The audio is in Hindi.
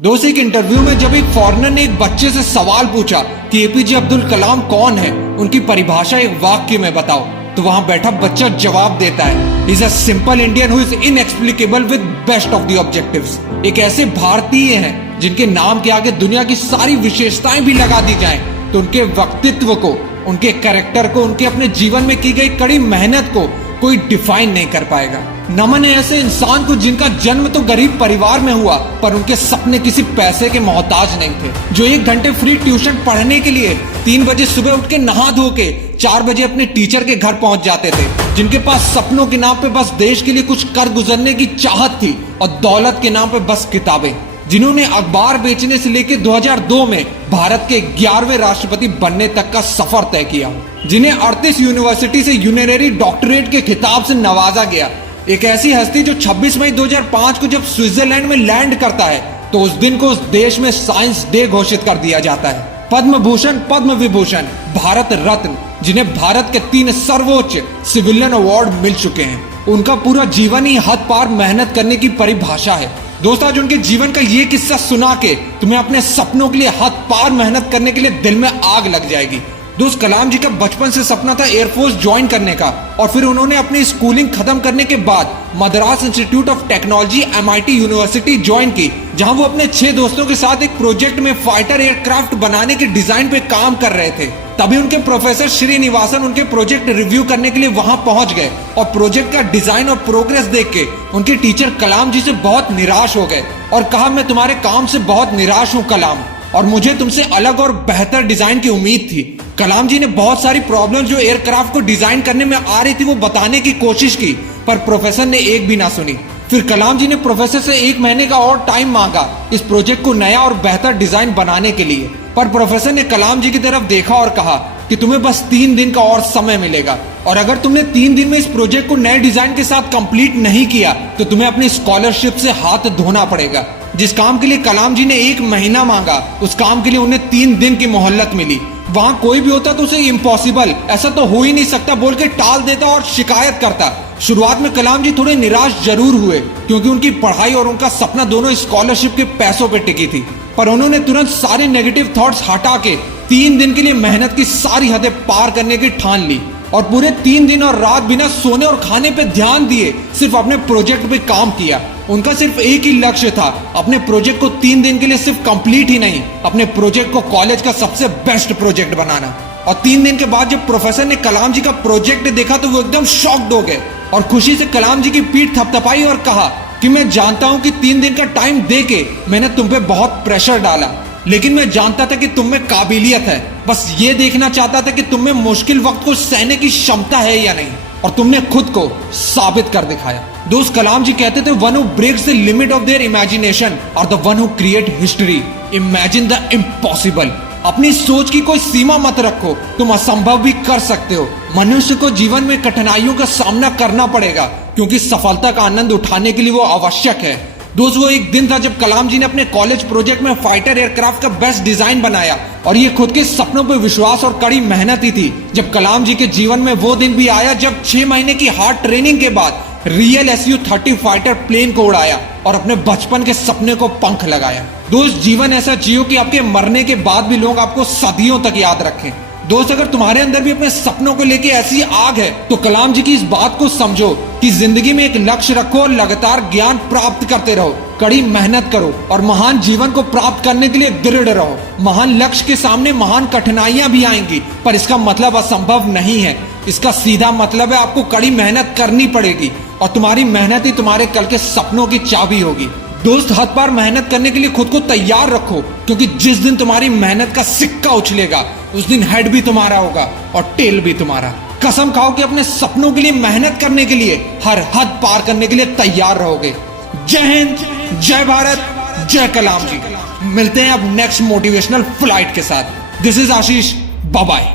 दोस्त एक इंटरव्यू में जब एक फॉरेनर ने एक बच्चे से सवाल पूछा कि एपीजे अब्दुल कलाम कौन है, उनकी परिभाषा एक वाक्य में बताओ, तो वहां बैठा बच्चा जवाब देता है, is a simple Indian who is inexplicable with best of the objectives. एक ऐसे भारतीय हैं जिनके नाम के आगे दुनिया की सारी विशेषताएं भी लगा दी जाएं, तो उनके व्यक्तित्व को, उनके कैरेक्टर को, उनके अपने जीवन में की गई कड़ी मेहनत को कोई डिफाइन नहीं कर पाएगा। नमन है ऐसे इंसान को जिनका जन्म तो गरीब परिवार में हुआ, पर उनके सपने किसी पैसे के मोहताज नहीं थे। जो 1 घंटे फ्री ट्यूशन पढ़ने के लिए 3 बजे सुबह उठ के नहा धो के 4 बजे अपने टीचर के घर पहुंच जाते थे। जिनके पास सपनों के नाम पे बस देश के लिए कुछ कर गुजरने की चाहत थी और दौलत के नाम पे बस किताबें। जिन्होंने अखबार बेचने से लेकर 2002 में भारत के 11वें राष्ट्रपति बनने तक का सफर तय किया। जिन्हें 38 यूनिवर्सिटी से यूनररी डॉक्टरेट के खिताब से नवाजा गया। एक ऐसी हस्ती जो 26 मई 2005 को जब स्विट्जरलैंड में लैंड करता है, तो उस दिन को उस देश में साइंस डे घोषित कर दिया जाता है। पद्म भूषण, पद्म विभूषण, भारत रत्न, जिन्हें भारत के 3 सर्वोच्च सिविलियन अवार्ड मिल चुके हैं। उनका पूरा जीवन ही हद पार मेहनत करने की परिभाषा है। दोस्तों, आज उनके जीवन का ये किस्सा सुना के तुम्हें अपने सपनों के लिए हद पार मेहनत करने के लिए दिल में आग लग जाएगी। दोस्त, कलाम जी का बचपन से सपना था एयरफोर्स ज्वाइन करने का, और फिर उन्होंने अपनी स्कूलिंग खत्म करने के बाद Madras institute of technology MIT university join की, जहां वो अपने 6 दोस्तों के साथ एक प्रोजेक्ट में फाइटर एयरक्राफ्ट बनाने के डिजाइन पे काम कर रहे थे। तभी उनके प्रोफेसर श्रीनिवासन उनके प्रोजेक्ट रिव्यू करने के लिए वहां पहुंच गए और प्रोजेक्ट का डिजाइन और प्रोग्रेस देख के उनके टीचर कलाम जी से बहुत निराश हो गए और कहा, मैं तुम्हारे काम से बहुत निराश हूं कलाम, और मुझे तुमसे अलग और बेहतर डिजाइन की उम्मीद थी। कलाम जी ने बहुत सारी प्रॉब्लम्स जो एयरक्राफ्ट को डिजाइन करने में आ रही थी वो बताने की कोशिश की, पर प्रोफेसर ने एक भी ना सुनी। फिर कलाम जी ने प्रोफेसर से 1 महीने का और टाइम मांगा इस प्रोजेक्ट को नया और बेहतर डिजाइन बनाने के लिए, पर प्रोफेसर ने कलाम जी की तरफ देखा और कहा कि तुम्हें बस 3 दिन का और समय मिलेगा, और अगर तुमने 3 दिन में इस प्रोजेक्ट को नए डिजाइन के साथ कंप्लीट नहीं किया तो तुम्हें अपनी स्कॉलरशिप से हाथ धोना पड़ेगा। जिस काम के लिए कलाम जी ने 1 महीना मांगा, उस काम के लिए उन्हें 3 दिन की मोहलत मिली। वहां कोई भी होता तो उसे इम्पॉसिबल, ऐसा तो हो ही नहीं सकता बोल के टाल देता और शिकायत करता। शुरुआत में कलाम जी थोड़े निराश जरूर हुए, क्योंकि उनकी पढ़ाई और उनका सपना दोनों स्कॉलरशिप के पैसों पे टिकी थी, पर उन्होंने तुरंत सारे नेगेटिव थॉट्स हटा के 3 दिन के लिए मेहनत की सारी हदें पार करने की ठान ली, और पूरे 3 दिन और रात बिना सोने और खाने पे ध्यान दिए सिर्फ अपने प्रोजेक्ट पे काम किया। उनका सिर्फ एक ही लक्ष्य था, अपने प्रोजेक्ट को 3 दिन के लिए सिर्फ कंप्लीट ही नहीं, अपने प्रोजेक्ट को कॉलेज का सबसे बेस्ट प्रोजेक्ट बनाना। और 3 दिन के बाद जब प्रोफेसर ने कलाम जी का प्रोजेक्ट देखा तो वो एकदम शॉक्ड हो गए और खुशी से कलाम जी की पीठ थपथपाई और कहा कि मैं जानता हूं कि 3 दिन का टाइम देके मैंने तुम पे बहुत प्रेशर डाला, लेकिन मैं जानता था कि तुम में काबिलियत है। बस ये देखना चाहता था कि तुम में मुश्किल वक्त को सहने की क्षमता है या नहीं, और तुमने खुद को साबित कर दिखाया। दोस्त, कलाम जी कहते थे, one who breaks the limit of their imagination और the one who create history. Imagine the impossible. अपनी सोच की कोई सीमा मत रखो, तुम असंभव भी कर सकते हो। मनुष्य को जीवन में कठिनाइयों का सामना करना पड़ेगा, क्योंकि सफलता का आनंद उठाने के लिए वो आवश्यक है। दोस्त, वो एक दिन था जब कलाम जी ने अपने कॉलेज प्रोजेक्ट में फाइटर एयरक्राफ्ट का बेस्ट डिजाइन बनाया, और ये खुद के सपनों पर विश्वास और कड़ी मेहनत ही थी। जब कलाम जी के जीवन में वो दिन भी आया जब 6 महीने की हार्ड ट्रेनिंग के बाद रियल Su-30 फाइटर प्लेन को उड़ाया और अपने बचपन के सपने को पंख लगाया। दोस्त, जीवन ऐसा जियो कि आपके मरने के बाद भी लोग आपको सदियों तक याद रखें। दोस्त, अगर तुम्हारे अंदर भी अपने सपनों को लेके ऐसी आग है तो कलाम जी की इस बात को समझो कि जिंदगी में एक लक्ष्य रखो और लगातार ज्ञान प्राप्त करते रहो, कड़ी मेहनत करो और महान जीवन को प्राप्त करने के लिए दृढ़ रहो। महान लक्ष्य के सामने महान कठिनाइयां भी आएंगी, पर इसका मतलब असंभव नहीं है। इसका सीधा मतलब है आपको कड़ी मेहनत करनी पड़ेगी, और तुम्हारी मेहनत ही तुम्हारे कल के सपनों की चाबी होगी। दोस्त, हद पार मेहनत करने के लिए खुद को तैयार रखो, क्योंकि जिस दिन तुम्हारी मेहनत का सिक्का उछलेगा उस दिन हेड भी तुम्हारा होगा और टेल भी तुम्हारा। कसम खाओ कि अपने सपनों के लिए मेहनत करने के लिए हर हद पार करने के लिए तैयार रहोगे। जय हिंद, जय भारत, जय कलाम जी। मिलते हैं अब नेक्स्ट मोटिवेशनल फ्लाइट के साथ। This is Ashish, bye bye.